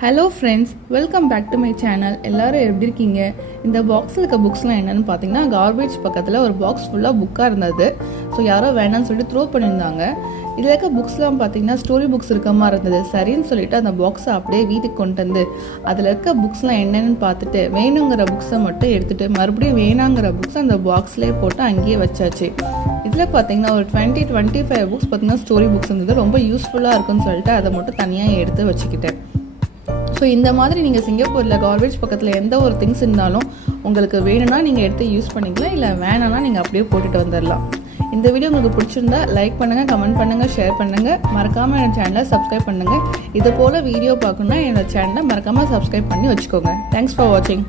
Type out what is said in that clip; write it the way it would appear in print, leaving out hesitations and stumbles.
Hello friends, welcome back to my channel. எல்லோரும் எப்படி இருக்கீங்க? இந்த பாக்ஸில் இருக்க புக்ஸ்லாம் என்னென்னு பார்த்தீங்கன்னா, கார்பேஜ் பக்கத்தில் ஒரு பாக்ஸ் ஃபுல்லாக புக்காக இருந்தது. ஸோ யாரோ வேணான்னு சொல்லிட்டு த்ரோ பண்ணியிருந்தாங்க. இதில் இருக்க புக்ஸ்லாம் பார்த்தீங்கன்னா ஸ்டோரி புக்ஸ் இருக்க மாதிரி இருந்தது. சரின்னு சொல்லிட்டு அந்த பாக்ஸை அப்படியே வீட்டுக்கு கொண்டு வந்து அதில் இருக்க புக்ஸ்லாம் என்னென்னு பார்த்துட்டு வேணுங்கிற புக்ஸை மட்டும் எடுத்துகிட்டு மறுபடியும் வேணாங்கிற புக்ஸை அந்த பாக்ஸ்லேயே போட்டு அங்கேயே வச்சாச்சு. இதில் பார்த்தீங்கன்னா ஒரு 25 புக்ஸ் பார்த்தீங்கன்னா ஸ்டோரி புக்ஸ் இருந்தது. ரொம்ப யூஸ்ஃபுல்லாக இருக்குன்னு சொல்லிட்டு அதை மட்டும் தனியாக எடுத்து வச்சுக்கிட்டேன். ஸோ இந்த மாதிரி நீங்கள் சிங்கப்பூரில் கார்பேஜ் பக்கத்தில் எந்த ஒரு திங்ஸ் இருந்தாலும் உங்களுக்கு வேணும்னா நீங்கள் எடுத்து யூஸ் பண்ணிக்கலாம், இல்லை வேணாம்னா நீங்கள் அப்படியே போட்டுட்டு வந்துடலாம். இந்த வீடியோ உங்களுக்கு பிடிச்சிருந்தா லைக் பண்ணுங்கள், கமெண்ட் பண்ணுங்கள், ஷேர் பண்ணுங்கள். மறக்காமல் என்னோட சேனலை சப்ஸ்கிரைப் பண்ணுங்கள். இது போல் வீடியோ பார்க்கணுன்னா என்னோட சேனலை மறக்காமல் சப்ஸ்கிரைப் பண்ணி வச்சுக்கோங்க. தேங்க்ஸ் ஃபார் வாட்சிங்.